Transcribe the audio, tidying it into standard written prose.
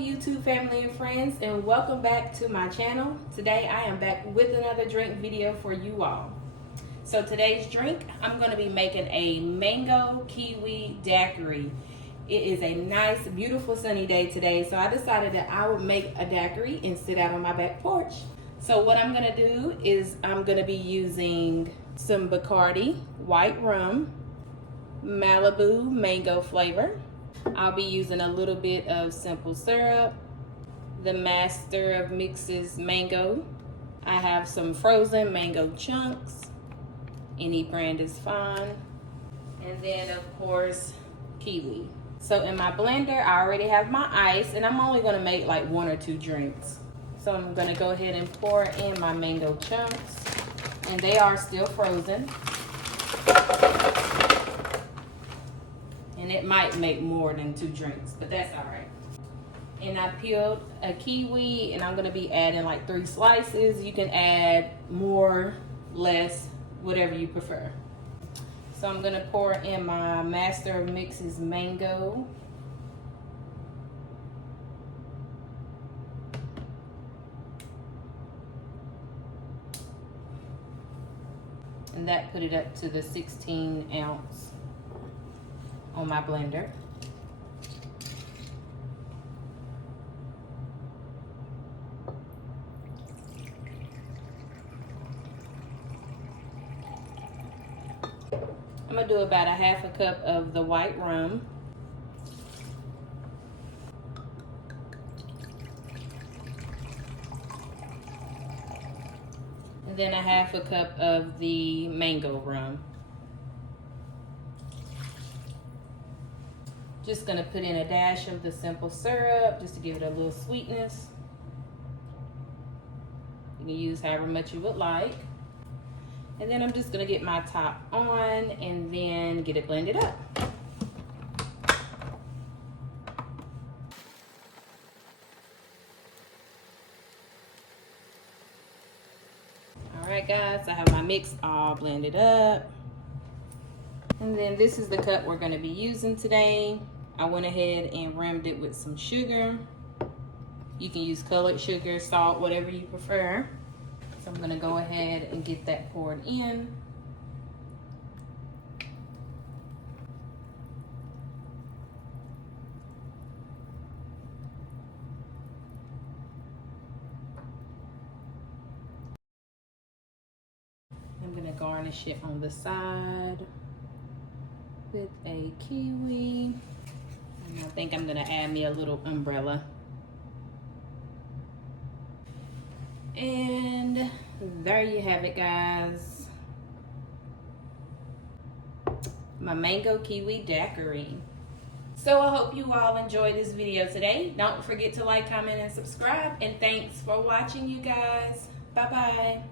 YouTube family and friends, and welcome back to my channel. Today I am back with another drink video for you all. So today's drink, I'm going to be making a mango kiwi daiquiri. It is a nice, beautiful sunny day today, so I decided that I would make a daiquiri and sit out on my back porch. So what I'm going to do is I'm going to be using some Bacardi white rum, Malibu mango flavor. I'll be using a little bit of simple syrup, the Master of Mixes mango. I have some frozen mango chunks. Any brand is fine. And then of course, kiwi. So in my blender, I already have my ice, and I'm only gonna make like 1 or 2 drinks. So I'm gonna go ahead and pour in my mango chunks, and they are still frozen. And it might make more than 2 drinks, but that's all right. And I peeled a kiwi, and I'm gonna be adding like 3 slices. You can add more, less, whatever you prefer. So I'm gonna pour in my Master of Mixes mango. And that put it up to the 16 ounce on my blender. I'm gonna do about a 1/2 cup of the white rum. And then a 1/2 cup of the mango rum. Just gonna put in a dash of the simple syrup just to give it a little sweetness. You can use however much you would like. And then I'm just gonna get my top on and then get it blended up. All right guys, I have my mix all blended up. And then this is the cup we're gonna be using today. I went ahead and rimmed it with some sugar. You can use colored sugar, salt, whatever you prefer. So I'm gonna go ahead and get that poured in. I'm gonna garnish it on the side with a kiwi. And I think I'm gonna add me a little umbrella. And there you have it, guys. My mango kiwi daiquiri. So I hope you all enjoyed this video today. Don't forget to like, comment, and subscribe. And thanks for watching, you guys. Bye-bye.